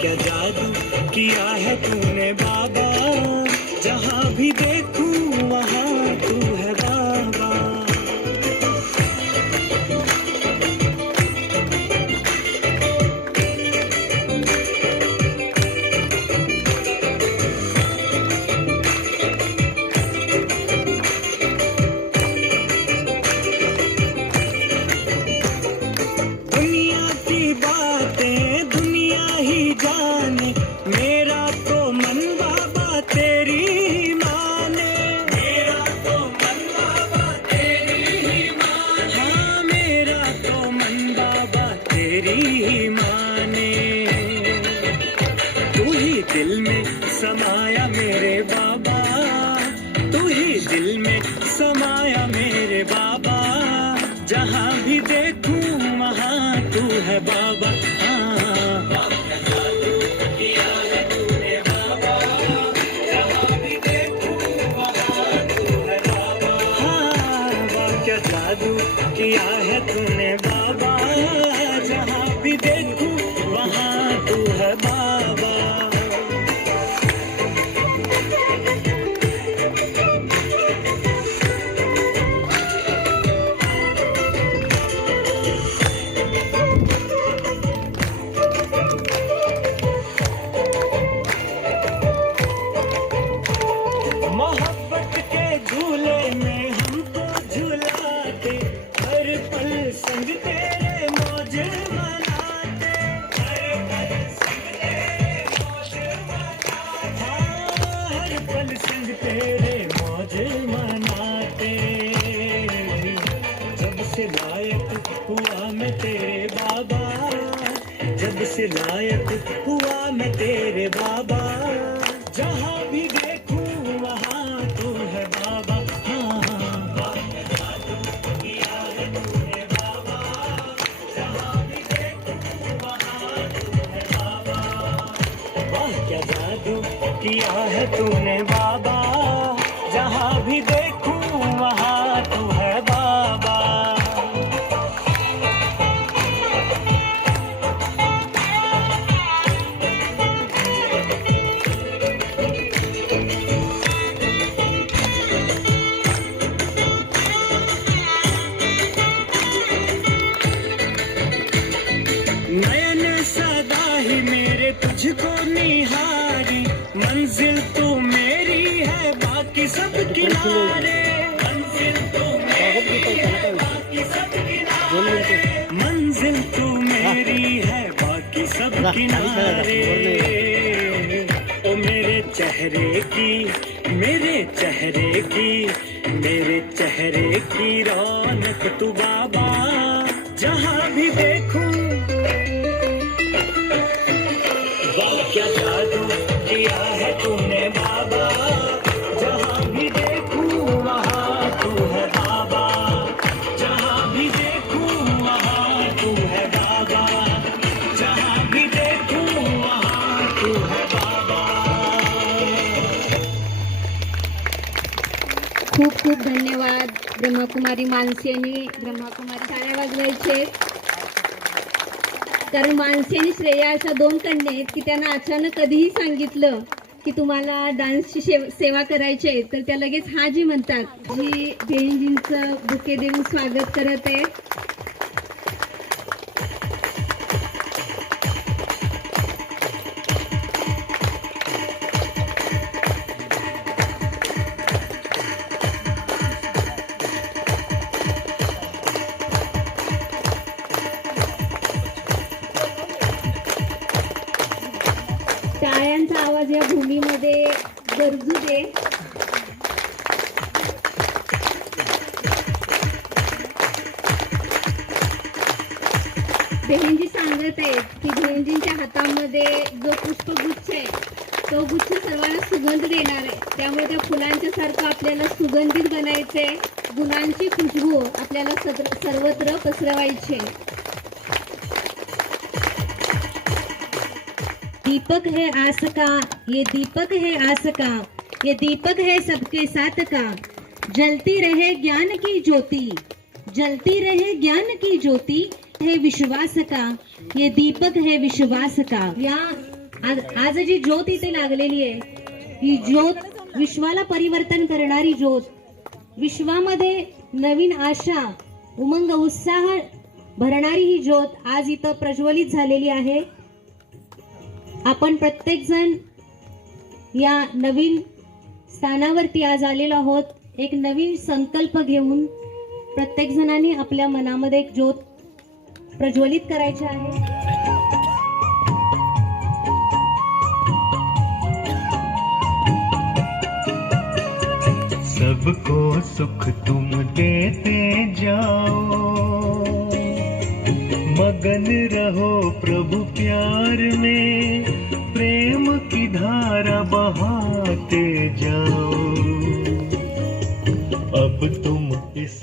क्या जादू किया है तूने बाबा, जहाँ भी देखूं वहाँ तू है बाबा। दुनिया की बातें दुनिया ही जाने, मेरा तो मन बाबा तेरी ही माने। मेरा तो मन बाबा तेरी ही माने। हाँ, मेरा तो मन बाबा तेरी ही माने। तू ही दिल में समाया मेरे बाबा, तू ही दिल में समाया मेरे बाबा, जहाँ भी देखूं वहाँ तू है बाबा। जादू किया है तूने बाबा, जहाँ भी देखूं वहाँ तू है बाबा। मोहब्बत के झूले में हमको झूलाते, हर पल संग तेरे मौज मनाते। हर पल संग तेरे मौज मनाते। हर पल संग तेरे मौज मनाते। जब से लायक हुआ मैं तेरे बाबा, जब से लायक हुआ मैं तेरे बाबा, जहाँ भी देखूं वहाँ तू है बाबा। क्या जादू किया है तूने बाबा, जहाँ भी देखूं वहाँ तू है बाबा। नयन सदा ही मेरे तुझको निहारी, मंजिल तो मेरी है बाकी सब किनारे। मंजिल तो मेरी है बाकी सब किनारे। मंजिल तो मेरी है बाकी सब किनारे। ओ मेरे चेहरे की, मेरे चेहरे की, मेरे चेहरे की रौनक तू बाबा, जहाँ भी देखूं क्या जादू किया है तूने बाबा, जहाँ भी देखूं वहाँ तू है बाबा। जहाँ भी देखूं वहाँ तू है बाबा, जहाँ भी देखूं वहाँ तू है बाबा। खूप खूप धन्यवाद ब्रह्मकुमारी मानसी आणि ब्रह्मकुमारी टाळ्या वाजवायचे, कारण मानसी आणि श्रेया अशा दोन कन्या आहेत की त्यांना अचानक कधीही सांगितलं की तुम्हाला डान्सची सेवा करायची आहे तर त्या लगेच हा जी म्हणतात, जी जयंतींचं बुके देऊन स्वागत करत आहे। टाळ्यांचा आवाज या भूमीमध्ये गरजू दे। बहिणजी सांगत आहेत की बहिणजींच्या हातामध्ये जो पुष्पगुच्छ आहे तो गुच्छ सर्वांना सुगंध देणार आहे, त्यामुळे त्या फुलांच्या सारखं आपल्याला सुगंधित बनायचे, गुणांची खुशबू आपल्याला सर्वत्र पसरवायची। दीपक है आस का, ये दीपक है आस का, ये दीपक है सबके साथ का, जलती रहे ज्ञान की ज्योति, जलती रहे ज्ञान की ज्योति, है विश्वास का, ये दीपक है विश्वास का. या आज जी ज्योत इथे लागलेली आहे, ही ज्योत विश्वाला परिवर्तन करणारी ज्योत, विश्वामध्ये नवीन आशा, उमंग, उत्साह भरणारी ही ज्योत आज इथं प्रज्वलित झालेली आहे. आपण प्रत्येक जण या नवीन स्थानावरती आज आलेलो आहोत. एक नवीन संकल्प घेऊन प्रत्येक जणांनी आपल्या मनामध्ये एक ज्योत प्रज्वलित करायची आहे. सबको सुख तुम देते जाओ, मगन रहो प्रभु प्यार में, प्रेम की धारा बहाते जाओ. अब तुम इस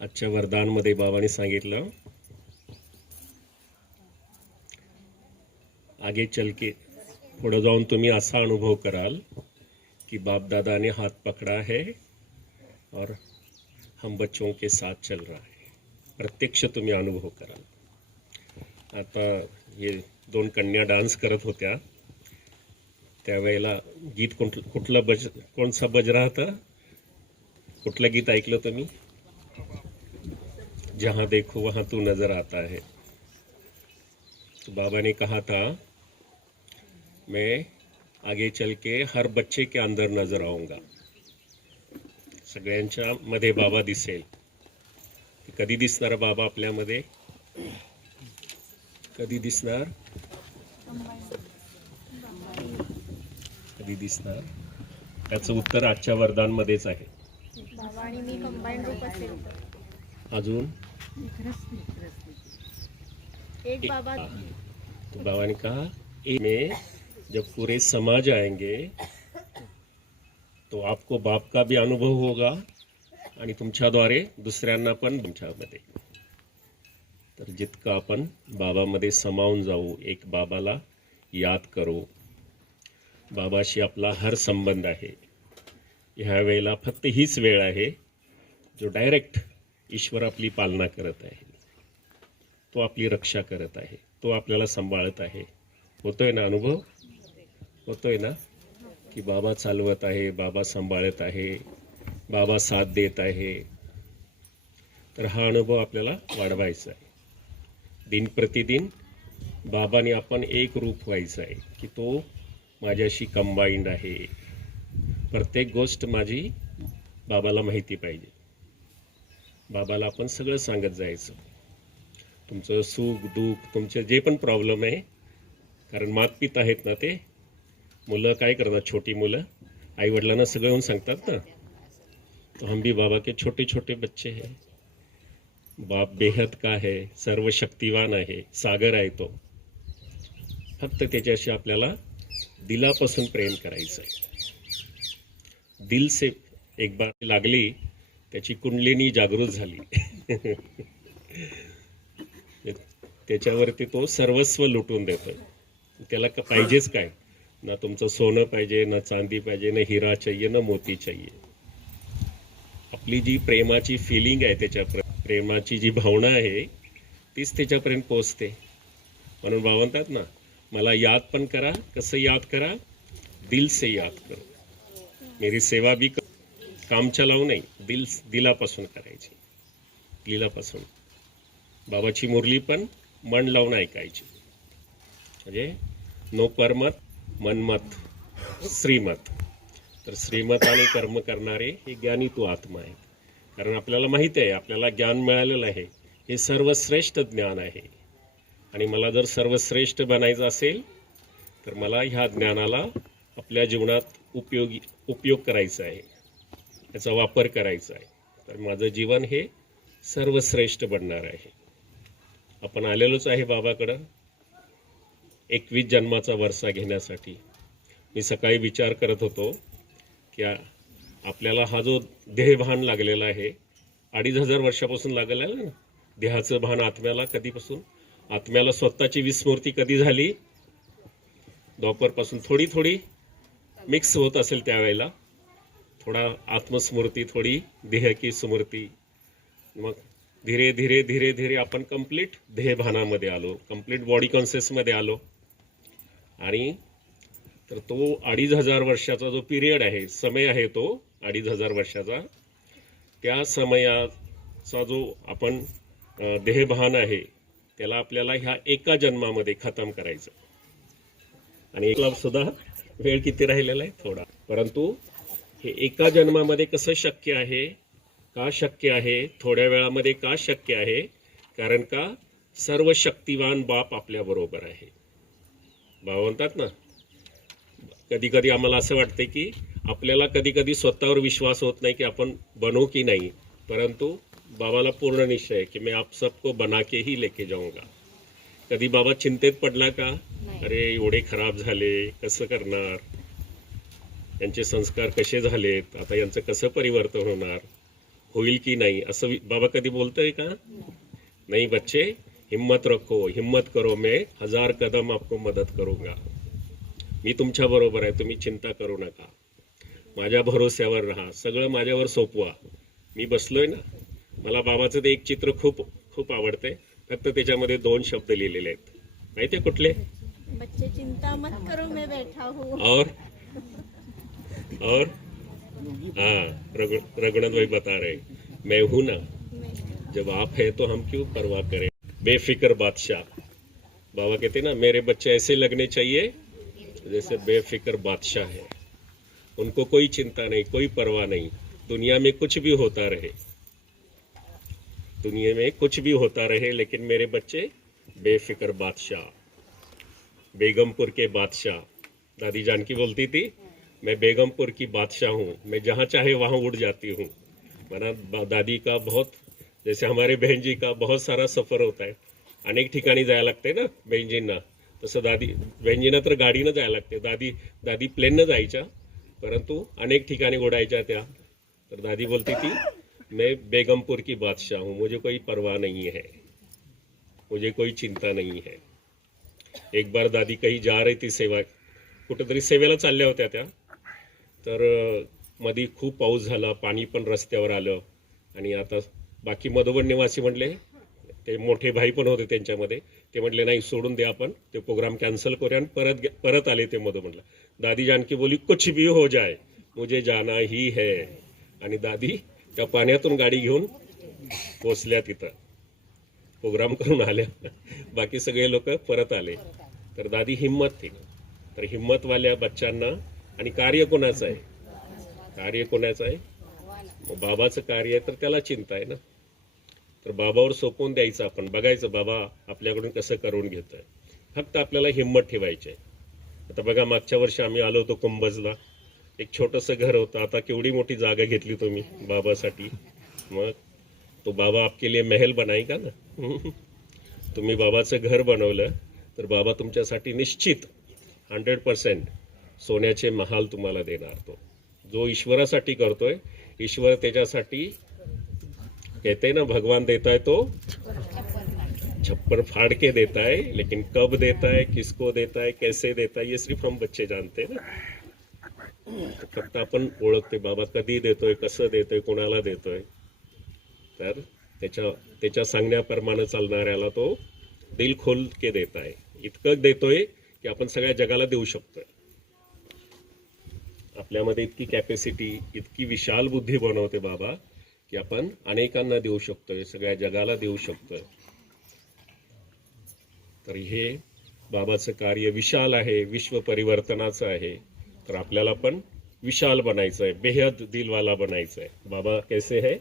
आजच्या वरदानमध्ये बाबांनी सांगितलं, आगे चल के पुढे जाऊन तुम्ही असा अनुभव कराल कि बाप दादा ने हाथ पकड़ा है और हम बच्चों के साथ चल रहा है. प्रत्यक्ष तुम्ही अनुभव कराल. आता हे दोन कन्या डान्स करत होत्या, त्यावेळेला गीत कुठलं कोणसा बज रहा था, कुठलं गीत ऐकलं तुम्ही? जहां देखो वहां तू नजर आता है. तो बाबा ने कहा था, मैं आगे चल के हर बच्चे के अंदर नजर आऊंगा. सगळ्यांच्या मध्ये बाबा दिसेल. कधी दिसणार बाबा आपल्यामध्ये? कधी दिसणार? कधी दिसणार? त्याचं उत्तर आजच्या वरदानमध्येच आहे. बाबा आणि मी कंबाईन रूप असेल अजून एक बाबा. तो बाबा ने कहा, एक में जब पूरे समाज आएंगे तो आपको बाप का भी अनुभव होगा आणि तुमच्याद्वारे दुसऱ्यांना पण तुमच्यामध्ये. तर जितकं आपण बाबामध्ये समावून जाऊ, एक बाबाला याद करू, बाबाशी आपला हर संबंध आहे. ह्या वेळेला फक्त हीच वेळ आहे जो डायरेक्ट ईश्वर आपली पालना करत आहे, तो आपली रक्षा करत आहे, तो आपल्याला सांभाळत आहे. होतोय ना अनुभव? होतोय ना की बाबा चालवत आहे, बाबा सांभाळत आहे, बाबा साथ देत आहे. तर हा अनुभव आपल्याला वाढवायचा आहे. दिन प्रतिदिन बाबाने आपण एक रूप व्हायचं आहे की तो माझ्याशी कंबाईंड आहे. प्रत्येक गोष्ट माझी बाबाला माहिती पाहिजे. बाबाला आपण सगळं सांगत जायचं, तुमचं सुख दुःख, तुमचे जे पण प्रॉब्लेम आहे. कारण मातपित आहेत ना ते मुलं, काय करतात छोटी मुलं, आई वडिलांना सगळं येऊन सांगतात ना. तो हम भी बाबा के छोटे छोटे बच्चे हैं. बाप बेहद का है, सर्व शक्तिवान आहे, सागर आहे तो. फक्त त्याच्याशी आपल्याला दिलापासून प्रेम करायचं आहे. दिल से एक बार लागली, त्याची कुंडलिनी जागृत झाली. त्याच्यावरती तो सर्वस्व लुटून देतोय. त्याला पाहिजेच काय? ना तुमचं सोनं पाहिजे, ना चांदी पाहिजे, ना हिरा चाहिए, ना मोती चाहिए. आपली जी प्रेमाची फिलिंग आहे, त्याच्या प्रेमाची जी भावना आहे, तीच त्याच्यापर्यंत पोहोचते. म्हणून बाबा म्हणतात ना, मला याद पण करा. कसं याद करा? दिल से याद करो. मेरी सेवा भी काम चलावू नाही, दिलापासून करायची, दिलापासून. बाबाची मुरली पण मन लावून ऐकायची. म्हणजे नो परमत मनमत श्रीमत. तर श्रीमत आणि कर्म करणारे हे ज्ञानी तू आत्मा आहे. कारण आपल्याला माहिती आहे, आपल्याला ज्ञान मिळालेलं आहे, हे सर्वश्रेष्ठ ज्ञान आहे. आणि मला जर सर्वश्रेष्ठ बनायचं असेल तर मला ह्या ज्ञानाला आपल्या जीवनात उपयोग करायचा आहे, त्याचा वापर करायचा आहे. तर माझं जीवन हे सर्वश्रेष्ठ बनणार आहे. आपण आलेलोच आहे बाबाकडं 21 जन्माचा वरसा घेण्यासाठी. मी सकाळी विचार करत होतो की आपल्याला हा जो देहभान लागलेला आहे, 2500 वर्षापासून लागलेला आहे ना, देहाचं भान आत्म्याला. कधीपासून? आत्म्याला स्वतःची विस्मृती कधी झाली? द्वापरपासून थोडी थोडी मिक्स होत असेल त्यावेळेला. थोडा आत्मस्मृती, थोडी देह की स्मृती. मग धीरे धीरे धीरे धीरे आपण कम्प्लीट ध्येयभानामध्ये आलो, कम्प्लीट बॉडी कॉन्शियसमध्ये आलो. आणि तर तो 2500 वर्षाचा जो पिरियड आहे, समय आहे तो 2500 वर्षाचा, त्या समयाचा जो आपण देहभान आहे त्याला आपल्याला ह्या एका जन्मामध्ये खतम करायचं. आणि एकला सुद्धा वेळ किती राहिलेला आहे? थोडा. परंतु हे एका जन्मामध्ये कसं शक्य आहे? का शक्य आहे? थोड्या वेळामध्ये का शक्य आहे? कारण का सर्व शक्तिवान बाप आपल्या बरोबर आहे. बाबा म्हणतात ना, कधी कधी आम्हाला असं वाटते की आपल्याला कधी कधी स्वतःवर विश्वास होत नाही की आपण बनू की नाही, परंतु बाबाला पूर्ण निश्चय आहे की मैं आप सबको बना के ही लेके जाऊंगा. कधी बाबा चिंतेत पडला का? अरे एवढे खराब झाले, कसं करणार, यांचे संस्कार कसे झालेत, आता यांचं कसं परिवर्तन होणार, होईल की नाही, असं बाबा कधी बोलतोय का? नाही बच्चे, हिम्मत रखो, हिम्मत करो, मैं 1000 कदम आपको मदत करूंगा. मी तुमच्या बरोबर आहे, तुम्ही चिंता करू नका, माझ्या भरोश्यावर राहा, सगळं माझ्यावर सोपवा. मी बसलोय ना. मला बाबाचं ते एक चित्र खूप खूप आवडतंय, फक्त त्याच्यामध्ये 2 शब्द लिहिलेले आहेत. माहितीये कुठले? बच्चे चिंता मत करो मैं बैठा हूँ. और हाँ, रघुनाथ भाई बता रहे, मैं हूं ना, जब आप है तो हम क्यों परवाह करें. बेफिक्र बादशाह. बाबा कहते ना, मेरे बच्चे ऐसे लगने चाहिए जैसे बेफिक्र बादशाह है, उनको कोई चिंता नहीं, कोई परवाह नहीं, दुनिया में कुछ भी होता रहे, दुनिया में कुछ भी होता रहे, लेकिन मेरे बच्चे बेफिक्र बादशाह. बेगमपुर के बादशाह. दादी जानकी बोलती थी, मैं बेगमपुर की बादशाह हूँ, मैं जहाँ चाहे वहाँ उड़ जाती हूँ. मना दादी का बहुत, जैसे हमारे बहन जी का बहुत सारा सफर होता है, अनेक ठिकाणी जायला लागते ना बहिणजींना, तसं बहिणजींना तर गाडीनं जायला लागते. दादी प्लेननं जायच्या, परंतु अनेक ठिकाणी उडायच्या त्या. तर दादी बोलती थी, मैं बेगमपुर की बादशाह हूँ, मुझे कोई परवाह नहीं है, मुझे कोई चिंता नहीं है. एक बार दादी कहीं जा रही थी सेवा, कुठेतरी सेवेला चालल्या होत्या त्या, तर मध्ये खूप पाऊस झाला, पाणी पण रस्त्यावर आलं. आणि आता बाकी मधोबन निवासी म्हणले, ते मोठे भाई पण होते त्यांच्यामध्ये, ते म्हटले नाही सोडून दे, आपण ते प्रोग्राम कॅन्सल करूया. आणि परत आले ते मधोबनला. दादी जानकी बोली, कुछ भी हो जाए मुझे जाना ही है. आणि दादी त्या पाण्यातून गाडी घेऊन पोचल्या तिथं, प्रोग्राम करून आल्या. बाकी सगळे लोक परत आले. तर दादी हिम्मत थी. तर हिम्मतवाल्या बच्चांना. आणि कार्य कोणाचं आहे? कार्य कोणाचं आहे? बाबाचं कार्य आहे, तर त्याला चिंता आहे ना. तर बाबावर सोपवून द्यायचं, आपण बघायचं बाबा आपल्याकडून कसं करून घेतोय. फक्त आपल्याला हिम्मत ठेवायची आहे. आता बघा, मागच्या वर्षी आम्ही आलो होतो कुंभजला, एक छोटंसं घर होतं, आता केवढी मोठी जागा घेतली तुम्ही बाबासाठी. मग तो बाबा आपके लिए महल बनाएगा ना. तुम्ही बाबाचं घर बनवलं तर बाबा तुमच्यासाठी निश्चित 100% सोन्याचे महाल तुम्हाला देणार. तो जो ईश्वरासाठी करतोय, ईश्वर त्याच्यासाठी कहते ना, भगवान देता है तो 56 फाड़ के देता है, लेकिन कब देता है, किसको देता है, कैसे देता है, ये सिर्फ हम बच्चे जानते हैं ना. फक्त आपण ओळखते बाबा कधी देतोय, कसं देतोय, कोणाला देतोय. तर त्याच्या सांगण्याप्रमाणे चालणाऱ्याला तो दिल खोल के देता है. इतकं देतोय की आपण सगळ्या जगाला देऊ शकतोय. आपल्यामध्ये इतकी कॅपॅसिटी, इतकी विशाल बुद्धी बनवते बाबा की आपण अनेकांना देऊ शकतोय, सगळ्या जगाला देऊ शकतोय. तर हे बाबाचं कार्य विशाल आहे, विश्व परिवर्तनाचं आहे. तर आपल्याला पण विशाल बनायचं आहे, बेहद दिलवाला बनायचं आहे. बाबा कैसे है?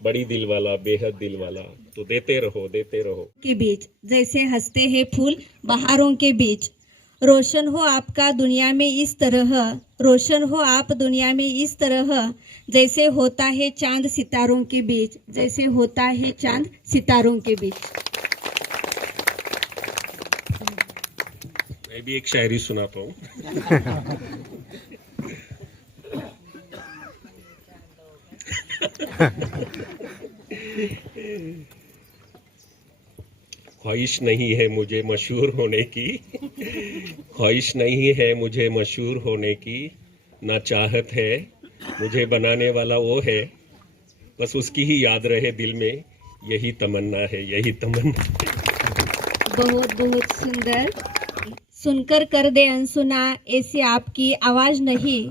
बड़ी दिलवाला, बेहद दिलवाला. तो देते रहो, देते रहो. के बीच जैसे हंसते हैं फूल बहारों के बीच, रोशन हो आपका दुनिया में इस तरह, रोशन हो आप दुनिया में इस तरह, जैसे होता है चांद सितारों के बीच, जैसे होता है चांद सितारों के बीच. मैं भी एक शायरी सुनाता हूँ. ख्वाहिश नहीं है मुझे मशहूर होने की, ख्वाहिश नहीं है मुझे मशहूर होने की, ना चाहत है, मुझे बनाने वाला वो है, बस उसकी ही याद रहे दिल में यही तमन्ना है, यही तमन्ना। बहुत बहुत सुंदर। सुनकर कर दे अनसुना ऐसे आपकी आवाज नहीं,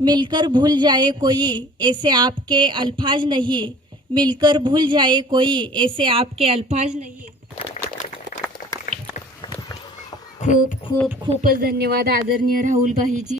मिलकर भूल जाए कोई ऐसे आपके अल्फाज नहीं, मिलकर भूल जाए कोई ऐसे आपके अल्फाज नहीं। खूप खूप खूपच धन्यवाद आदरणीय राहुल भाईजी।